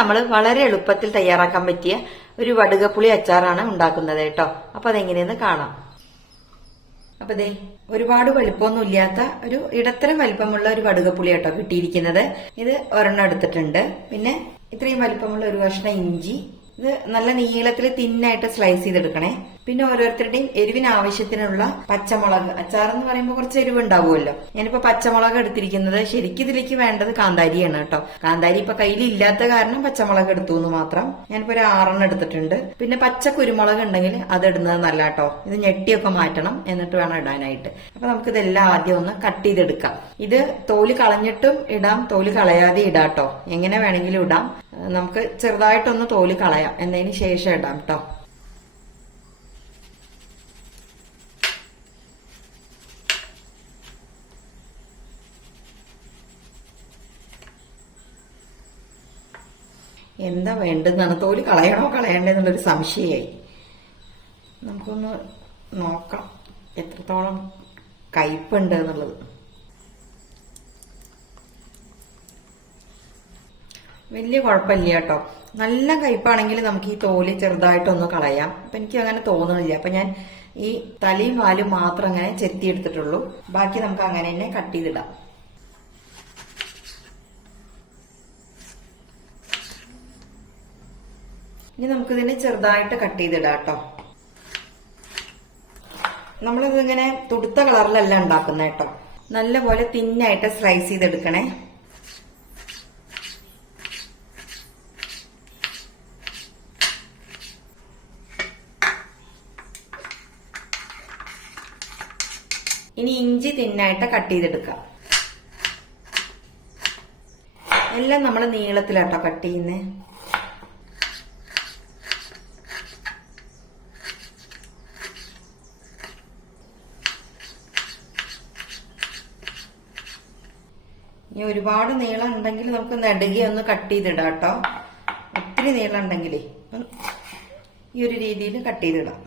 നമ്മൾ വളരെ എളുപ്പത്തിൽ തയ്യാറാക്കാൻ പറ്റിയ ഒരു വടുകപ്പുളി അച്ചാറാണ് ഉണ്ടാക്കുന്നത് കേട്ടോ. അപ്പൊ അതെങ്ങനെയെന്ന് കാണാം. അപ്പൊ ദേ ഒരുപാട് വലിപ്പമൊന്നും ഇല്ലാത്ത ഒരു ഇടത്തരം വലിപ്പമുള്ള ഒരു വടുകപ്പുളി കേട്ടോ കിട്ടിയിരിക്കുന്നത്. ഇത് ഒരെണ്ണം എടുത്തിട്ടുണ്ട്. പിന്നെ ഇത്രയും വലിപ്പമുള്ള ഒരു കഷ്ണം ഇഞ്ചി, ഇത് നല്ല നീളത്തിൽ തിന്നായിട്ട് സ്ലൈസ് ചെയ്തെടുക്കണേ. പിന്നെ ഓരോരുത്തരുടെയും എരിവിന് ആവശ്യത്തിനുള്ള പച്ചമുളക്, അച്ചാറെന്ന് പറയുമ്പോൾ കുറച്ച് എരിവ് ഉണ്ടാവുമല്ലോ. ഞാനിപ്പോ പച്ചമുളക് എടുത്തിരിക്കുന്നത്. ശരിക്കും ഇതിലേക്ക് വേണ്ടത് കാന്താരിയാണ് കേട്ടോ. കാന്താരി ഇപ്പൊ കയ്യിൽ ഇല്ലാത്ത കാരണം പച്ചമുളക് എടുത്തു എന്ന് മാത്രം. ഞാനിപ്പോ ഒരു 6 എടുത്തിട്ടുണ്ട്. പിന്നെ പച്ച കുരുമുളക് ഉണ്ടെങ്കിൽ അത് ഇടുന്നത് നല്ല കേട്ടോ. ഇത് ഞെട്ടിയൊക്കെ മാറ്റണം, എന്നിട്ട് വേണം ഇടാനായിട്ട്. അപ്പൊ നമുക്ക് ഇതെല്ലാം ആദ്യം ഒന്ന് കട്ട് ചെയ്തെടുക്കാം. ഇത് തോല് കളഞ്ഞിട്ടും ഇടാം, തോല് കളയാതെ ഇടാം കേട്ടോ. എങ്ങനെ വേണമെങ്കിലും ഇടാം. നമുക്ക് ചെറുതായിട്ടൊന്ന് തോല് കളയാം, എന്നതിന് ശേഷം ഇടാം കേട്ടോ. എന്താ വേണ്ടെന്നാണ്, തോല് കളയണോ കളയണ്ടെന്നുള്ളൊരു സംശയമായി. നമുക്കൊന്ന് നോക്കാം എത്രത്തോളം കയ്പുണ്ട് എന്നുള്ളത്. വലിയ കുഴപ്പമില്ല കേട്ടോ. നല്ല കയ്പാണെങ്കിൽ നമുക്ക് ഈ തോല് ചെറുതായിട്ടൊന്ന് കളയാം. അപ്പൊ എനിക്ക് അങ്ങനെ തോന്നുന്നില്ല. അപ്പൊ ഞാൻ ഈ തലയും വാലും മാത്രം അങ്ങനെ ചെത്തിയെടുത്തിട്ടുള്ളൂ. ബാക്കി നമുക്ക് അങ്ങനെ തന്നെ കട്ട് ചെയ്തിടാം. ഇനി നമുക്കിതിനെ ചെറുതായിട്ട് കട്ട് ചെയ്തിടാം കേട്ടോ. നമ്മളിതിങ്ങനെ തുടുത്ത കളറിലല്ല ഉണ്ടാക്കുന്ന കേട്ടോ. നല്ലപോലെ തിന്നായിട്ട് സ്ലൈസ് ചെയ്തെടുക്കണേ. ഇനി ഇഞ്ചി തിന്നായിട്ട് കട്ട് ചെയ്തെടുക്കാം. എല്ലാം നമ്മൾ നീളത്തിലാട്ടോ കട്ട് ചെയ്യുന്നേ. ഇനി ഒരുപാട് നീളം ഉണ്ടെങ്കിൽ നമുക്ക് നെടുകെ ഒന്ന് കട്ട് ചെയ്തിടാം കേട്ടോ. ഒത്തിരി നീളം ഉണ്ടെങ്കിലേ ഈ ഒരു രീതിയിൽ കട്ട് ചെയ്തിടാം.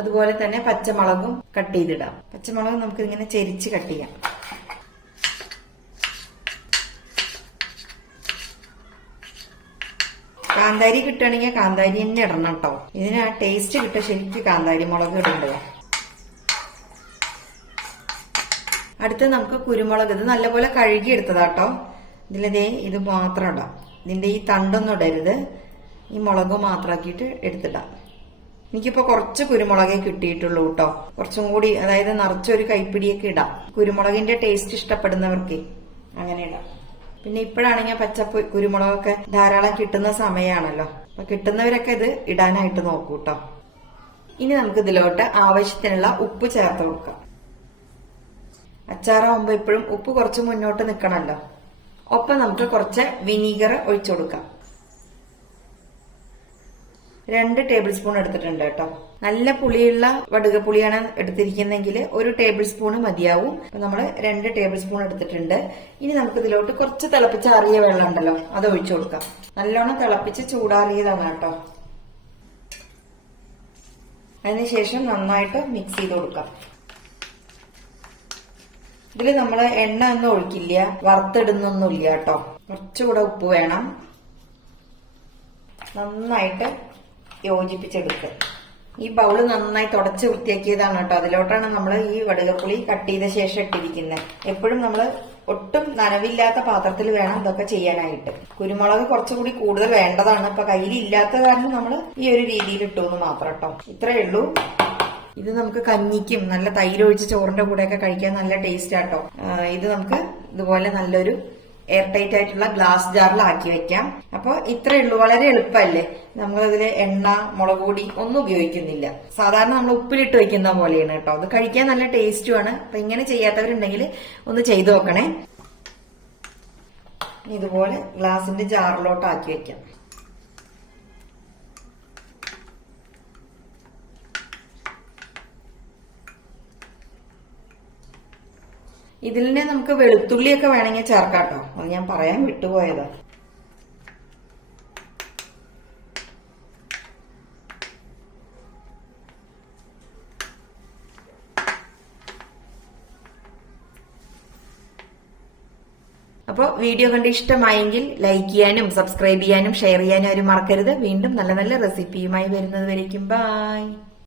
അതുപോലെ തന്നെ പച്ചമുളകും കട്ട് ചെയ്തിടാം. പച്ചമുളക് നമുക്ക് ഇങ്ങനെ ചെരിച്ച് കട്ട് ചെയ്യാം. കാന്താരി കിട്ടുകയാണെങ്കിൽ കാന്താരി തന്നെ ഇടണം കേട്ടോ. ഇതിന് ആ ടേസ്റ്റ് കിട്ടുക ശരിക്കും കാന്താരി മുളക് ഇടേണ്ടത്. അടുത്ത് നമുക്ക് കുരുമുളക്, ഇത് നല്ലപോലെ കഴുകി എടുത്തതാട്ടോ. ഇതിലതേ ഇത് മാത്രം ഇടാം. ഇതിന്റെ ഈ തണ്ടൊന്നും ഇടരുത്. ഈ മുളക് മാത്രമാക്കിയിട്ട് എടുത്തിടാം. എനിക്കിപ്പോ കുറച്ച് കുരുമുളകേ കിട്ടിയിട്ടുള്ളൂ കേട്ടോ. കുറച്ചും കൂടി, അതായത് നിറച്ചൊരു കൈപ്പിടിയൊക്കെ ഇടാം. കുരുമുളകിന്റെ ടേസ്റ്റ് ഇഷ്ടപ്പെടുന്നവർക്ക് അങ്ങനെ ഇടാം. പിന്നെ ഇപ്പോഴാണെങ്കിൽ കുരുമുളകൊക്കെ ധാരാളം കിട്ടുന്ന സമയമാണല്ലോ. അപ്പൊ കിട്ടുന്നവരൊക്കെ ഇത് ഇടാനായിട്ട് നോക്കൂ കേട്ടോ. ഇനി നമുക്ക് ഇതിലോട്ട് ആവശ്യത്തിനുള്ള ഉപ്പ് ചേർത്ത് കൊടുക്കാം. അച്ചാറാവുമ്പോ എപ്പോഴും ഉപ്പ് കുറച്ച് മുന്നോട്ട് നിൽക്കണമല്ലോ. ഒപ്പം നമുക്ക് കുറച്ച് വിനീഗർ ഒഴിച്ചു കൊടുക്കാം. 2 ടേബിൾ സ്പൂൺ എടുത്തിട്ടുണ്ട് കേട്ടോ. നല്ല പുളിയുള്ള വടുകപ്പുളിയാണ് എടുത്തിരിക്കുന്നെങ്കിൽ 1 ടേബിൾ സ്പൂൺ മതിയാവും. അപ്പൊ നമ്മള് 2 ടേബിൾ സ്പൂൺ എടുത്തിട്ടുണ്ട്. ഇനി നമുക്ക് ഇതിലോട്ട് കുറച്ച് തിളപ്പിച്ചാറിയ വെള്ളം ഉണ്ടല്ലോ, അത് ഒഴിച്ചു കൊടുക്കാം. നല്ലോണം തിളപ്പിച്ച് ചൂടാറിയതാണ് കേട്ടോ. അതിനുശേഷം നന്നായിട്ട് മിക്സ് ചെയ്ത് കൊടുക്കാം. ഇതില് നമ്മള് എണ്ണ ഒന്നും ഒഴിക്കില്ല, വറുത്തിടുന്നൊന്നുമില്ല കേട്ടോ. കുറച്ചുകൂടെ ഉപ്പ് വേണം. നന്നായിട്ട് യോജിപ്പിച്ചെടുക്കുക. ഈ ബൗള് നന്നായി തുടച്ച് വൃത്തിയാക്കിയതാണ് കേട്ടോ. അതിലോട്ടാണ് നമ്മൾ ഈ വടുകപ്പുളി കട്ട് ചെയ്ത ശേഷം ഇട്ടിരിക്കുന്നത്. എപ്പോഴും നമ്മൾ ഒട്ടും നനവില്ലാത്ത പാത്രത്തിൽ വേണം ഇതൊക്കെ ചെയ്യാനായിട്ട്. കുരുമുളക് കുറച്ചുകൂടി കൂടുതൽ വേണ്ടതാണ്. ഇപ്പൊ കയ്യിലില്ലാത്ത കാരണം നമ്മൾ ഈ ഒരു രീതിയിൽ ഇട്ടു എന്ന് മാത്രം കേട്ടോ. ഇത്രയേ ഉള്ളൂ. ഇത് നമുക്ക് കഞ്ഞിക്കും നല്ല തൈര് ഒഴിച്ച് ചോറിന്റെ കൂടെയൊക്കെ കഴിക്കാൻ നല്ല ടേസ്റ്റ് ആട്ടോ. ഇത് നമുക്ക് ഇതുപോലെ നല്ലൊരു എയർ ടൈറ്റ് ആയിട്ടുള്ള ഗ്ലാസ് ജാറിലാക്കി വെക്കാം. അപ്പൊ ഇത്രയേ ഉള്ളൂ. വളരെ എളുപ്പമല്ലേ. നമ്മളിതില് എണ്ണ, മുളക് പൊടി ഒന്നും ഉപയോഗിക്കുന്നില്ല. സാധാരണ നമ്മൾ ഉപ്പിലിട്ട് വെക്കുന്ന പോലെയാണ് കേട്ടോ. അത് കഴിക്കാൻ നല്ല ടേസ്റ്റുമാണ്. അപ്പൊ ഇങ്ങനെ ചെയ്യാത്തവരുണ്ടെങ്കിൽ ഒന്ന് ചെയ്തു നോക്കണേ. ഇതുപോലെ ഗ്ലാസിന്റെ ജാറിലോട്ട് ആക്കി വെക്കാം. ഇതിൽ തന്നെ നമുക്ക് വെളുത്തുള്ളിയൊക്കെ വേണമെങ്കിൽ ചേർക്കാം കേട്ടോ. അത് ഞാൻ പറയാൻ വിട്ടുപോയതാ. അപ്പോൾ വീഡിയോ കണ്ട് ഇഷ്ടമായെങ്കിൽ ലൈക്ക് ചെയ്യാനും സബ്സ്ക്രൈബ് ചെയ്യാനും ഷെയർ ചെയ്യാനും ആരും മറക്കരുത്. വീണ്ടും നല്ല നല്ല റെസിപ്പിയുമായി വരുന്നത് വരയ്ക്കും. ബൈ.